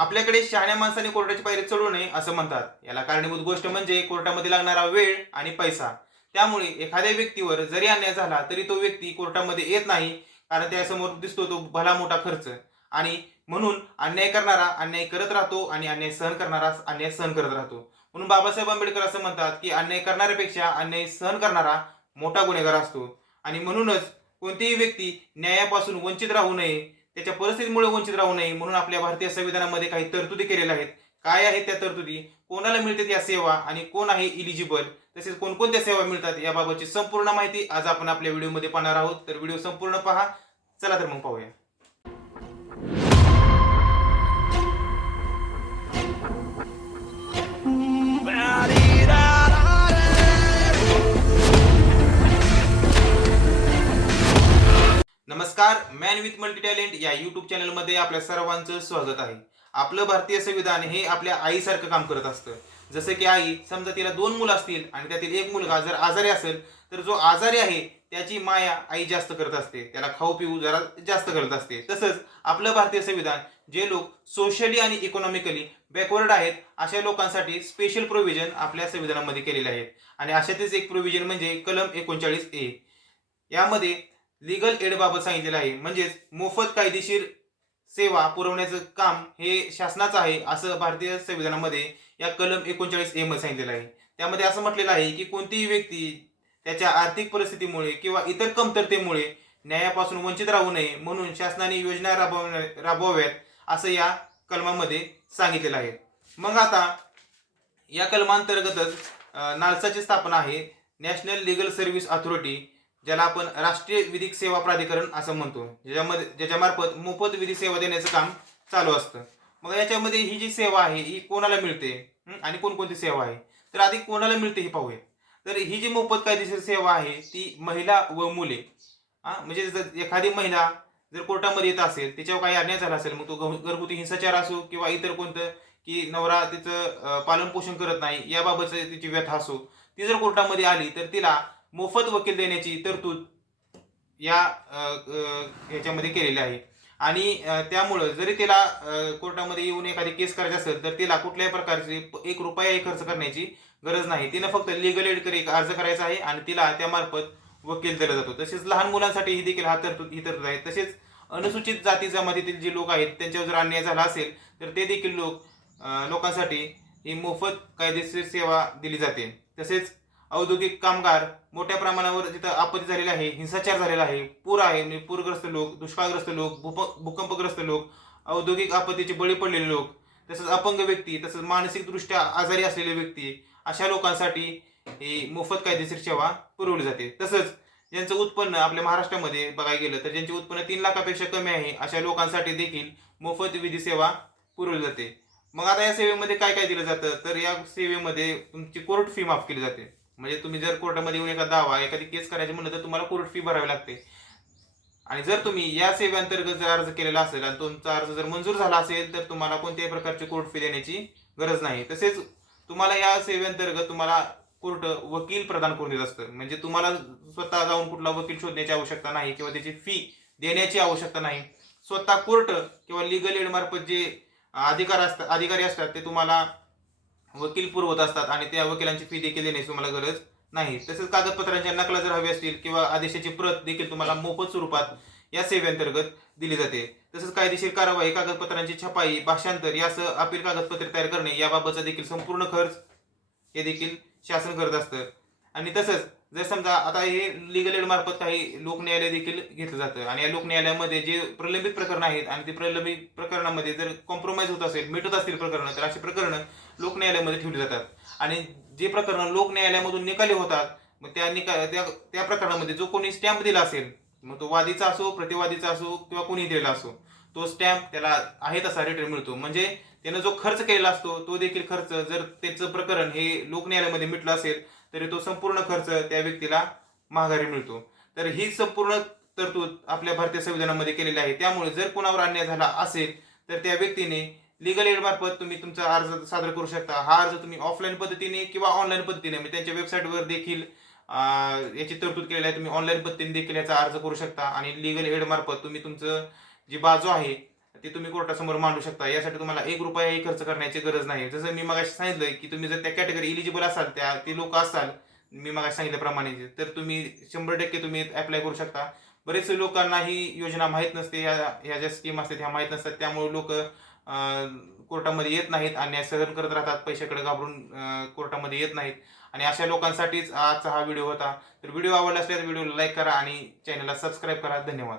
आपल्याकडे शहाण्या माणसाने कोर्टाची पायरी चढू नये असं म्हणतात. याला कारणीभूत गोष्ट म्हणजे कोर्टामध्ये लागणारा वेळ आणि पैसा. त्यामुळे एखाद्या व्यक्तीवर जरी अन्याय झाला तरी तो व्यक्ती कोर्टामध्ये येत नाही कारण त्यासमोर दिसतो तो भला मोठा खर्च. आणि म्हणून अन्याय करणारा अन्याय करत राहतो आणि अन्याय सहन करणारा अन्याय सहन करत राहतो. म्हणून बाबासाहेब आंबेडकर असं म्हणतात की अन्याय करणाऱ्यापेक्षा अन्याय सहन करणारा मोठा गुन्हेगार असतो. आणि म्हणूनच कोणतीही व्यक्ती न्यायापासून वंचित राहू नये त्याच्या परिस्थितीमुळे वंचित राहू नये म्हणून आपल्या भारतीय संविधानामध्ये काही तरतुदी केलेल्या आहेत. काय आहेत त्या तरतुदी? कोणाला मिळतात या सेवा आणि कोण आहे इलिजिबल तसेच कोणकोणत्या सेवा मिळतात याबाबतची संपूर्ण माहिती आज आपण आपल्या व्हिडिओमध्ये पाहणार आहोत. तर व्हिडिओ संपूर्ण पहा. चला तर मग पाहूया. नमस्कार मॅन विथ मल्टी टॅलेंट या युट्यूब चॅनलमध्ये आपल्या सर्वांचं स्वागत आहे. आपलं भारतीय संविधान हे आपल्या आईसारखं काम करत असतं. जसं की आई समजा तिला दोन मुलं असतील आणि त्यातील एक मुलगा जर आजारी असेल तर जो आजारी आहे त्याची माया आई जास्त करत असते. त्याला खाऊ पिऊ जरा जास्त करत असते. तसंच आपलं भारतीय संविधान जे लोक सोशली आणि इकॉनॉमिकली बॅकवर्ड आहेत अशा लोकांसाठी स्पेशल प्रोव्हिजन आपल्या संविधानामध्ये केलेले आहेत. आणि अशातच एक प्रोव्हिजन म्हणजे कलम एकोणचाळीस ए. यामध्ये लिगल एड बाबत सांगितलेलं आहे. म्हणजेच मोफत कायदेशीर सेवा पुरवण्याचं काम हे शासनाचं आहे असं भारतीय संविधानामध्ये या कलम एकोणचाळीस ए मध्ये सांगितलेलं आहे. त्यामध्ये असं म्हटलेलं आहे की कोणतीही व्यक्ती त्याच्या आर्थिक परिस्थितीमुळे किंवा इतर कमतरतेमुळे न्यायापासून वंचित राहू नये म्हणून शासनाने योजना राबवण्या राबवाव्यात असं या कलमामध्ये सांगितलेलं आहे. मग आता या कलमांतर्गतच नालसाची स्थापना आहे. नॅशनल लीगल सर्व्हिस अथॉरिटी ज्याला आपण राष्ट्रीय विधिक सेवा प्राधिकरण असं म्हणतो. ज्याच्यामध्ये ज्याच्यामार्फत मोफत विधी सेवा देण्याचं काम चालू असतं. मग याच्यामध्ये ही जी सेवा आहे ही कोणाला मिळते? आणि कोणकोणती सेवा आहे? तर आधी कोणाला मिळते हे पाहूया तर ही जी मोफत कायदेशीर सेवा आहे ती महिला व मुले. हा? म्हणजे जर एखादी महिला जर कोर्टामध्ये येत असेल तिच्यावर काही अन्याय झाला असेल मग तो घरगुती हिंसाचार असो किंवा इतर कोणतं की नवरा तिचं पालन पोषण करत नाही याबाबतचं तिची व्यथा असो ती जर कोर्टामध्ये आली तर तिला मोफत वकील देण्याची तरतूद या याच्यामध्ये केलेली आहे. आणि त्यामुळं जरी तिला कोर्टामध्ये येऊन एखादी केस करायची असेल तर तिला कुठल्याही प्रकारची एक रुपयाही खर्च करण्याची गरज नाही. तिनं फक्त लिगल एड एक अर्ज करायचा आहे आणि तिला त्यामार्फत वकील दिला जातो. तसेच लहान मुलांसाठी ही देखील हा तरतूद ही तरतूद आहे. तसेच अनुसूचित जाती जमातीतील जे लोक आहेत त्यांच्यावर जर अन्याय झाला असेल तर ते देखील लोक लोकांसाठी ही मोफत कायदेशीर सेवा दिली जाते. तसेच औद्योगिक कामगार मोठ्या प्रमाणावर जिथं आपत्ती झालेली आहे हिंसाचार झालेला आहे पूर आहे म्हणजे पूरग्रस्त लोक दुष्काळग्रस्त लोक भूप भूकंपग्रस्त लोक औद्योगिक आपत्तीचे बळी पडलेले लोक तसंच अपंग व्यक्ती तसंच मानसिकदृष्ट्या आजारी असलेले व्यक्ती अशा लोकांसाठी ही मोफत कायदेशीर सेवा पुरवली जाते. तसंच ज्यांचं उत्पन्न आपल्या महाराष्ट्रामध्ये बघायला गेलं तर ज्यांचे उत्पन्न तीन लाखापेक्षा कमी आहे अशा लोकांसाठी देखील मोफत विधी सेवा पुरवली जाते. मग आता या सेवेमध्ये काय काय दिलं जातं? तर या सेवेमध्ये तुमची कोर्ट फी माफ केली जाते. म्हणजे तुम्ही जर कोर्टामध्ये येऊन एका दावा एखादी केस करायची म्हणलं तर तुम्हाला कोर्ट फी भरावी लागते. आणि जर तुम्ही या सेवेअंतर्गत जर अर्ज केलेला असेल आणि तुमचा अर्ज जर मंजूर झाला असेल तर तुम्हाला कोणत्याही प्रकारची कोर्ट फी देण्याची गरज नाही. तसेच तुम्हाला या सेवेअंतर्गत तुम्हाला कोर्ट वकील प्रदान करून देत असतं. म्हणजे तुम्हाला स्वतः जाऊन कुठला वकील शोधण्याची आवश्यकता नाही किंवा त्याची फी देण्याची आवश्यकता नाही. स्वतः कोर्ट किंवा लिगल एडमार्फत जे अधिकार असतात अधिकारी असतात ते तुम्हाला वकील पुरवत असतात आणि त्या वकिलांची फी देखील देण्याची तुम्हाला गरज नाही. तसेच कागदपत्रांच्या नकला जर हवी असतील किंवा आदेशाची प्रत देखील तुम्हाला मोफत स्वरूपात या सेवेअंतर्गत दिली जाते. तसंच कायदेशीर कारवाई कागदपत्रांची छपाई भाषांतर यासह अपील कागदपत्रे तयार करणे याबाबतचा देखील संपूर्ण खर्च हे देखील शासन करत असतं. आणि तसंच जर समजा आता हे लिगल एड मार्फत काही लोक न्यायालय देखील घेतलं जातं आणि या लोक न्यायालयामध्ये जे प्रलंबित प्रकरण आहेत आणि ते प्रलंबित प्रकरणामध्ये जर कॉम्प्रोमाइज होत असेल मिटत असतील प्रकरणं तर अशी प्रकरणं लोक न्यायालयामध्ये ठेवली जातात. आणि जे प्रकरण लोक न्यायालयामधून निकाली होतात मग त्या निका त्या त्या प्रकरणामध्ये जो कोणी स्टॅम्प दिला असेल मग तो वादीचा असो प्रतिवादीचा असो किंवा कोणी दिलेला असो तो स्टॅम्प त्याला आहे तसा रिटर्न मिळतो. म्हणजे त्यानं जो खर्च केलेला असतो तो देखील खर्च जर त्याचं प्रकरण हे लोक न्यायालयामध्ये मिटलं असेल तरी तो संपूर्ण खर्च त्या व्यक्तीला माघारी मिळतो. तर ही संपूर्ण तरतूद आपल्या भारतीय संविधानामध्ये केलेली आहे. त्यामुळे जर कोणावर अन्याय झाला असेल तर त्या व्यक्तीने लिगल एड मार्फत तुम्ही तुमचा अर्ज सादर करू शकता. हा अर्ज तुम्ही ऑफलाईन पद्धतीने किंवा ऑनलाईन पद्धतीने म्हणजे त्यांच्या वेबसाईटवर देखील याची तरतूद केलेली आहे. तुम्ही ऑनलाईन पद्धतीने देखील याचा अर्ज करू शकता आणि लिगल एड मार्फत तुम्ही तुमचं जी बाजू आहे ते तुम्ही कोर्टासमोर मांडू शकता. यासाठी तुम्हाला एक रुपयाही खर्च करण्याची गरज नाही. जसं मी मगाशी सांगितलं की तुम्ही जर त्या कॅटेगरी इलिजिबल असाल त्या ते लोक असाल मी मगाशी सांगितल्याप्रमाणे तर तुम्ही शंभर टक्के तुम्ही अप्लाय करू शकता. बरेच लोकांना ही योजना माहीत नसते या ह्या ज्या स्कीम असतात ह्या माहीत नसतात. त्यामुळे लोक कोर्टामध्ये येत नाहीत आणि सहन करत राहतात पैशाकडे घाबरून कोर्टामध्ये येत नाहीत. आणि अशा लोकांसाठीच आजचा हा व्हिडिओ होता. तर व्हिडिओ आवडला असल्यास व्हिडिओला लाईक करा आणि चॅनलला सबस्क्राईब करा. धन्यवाद.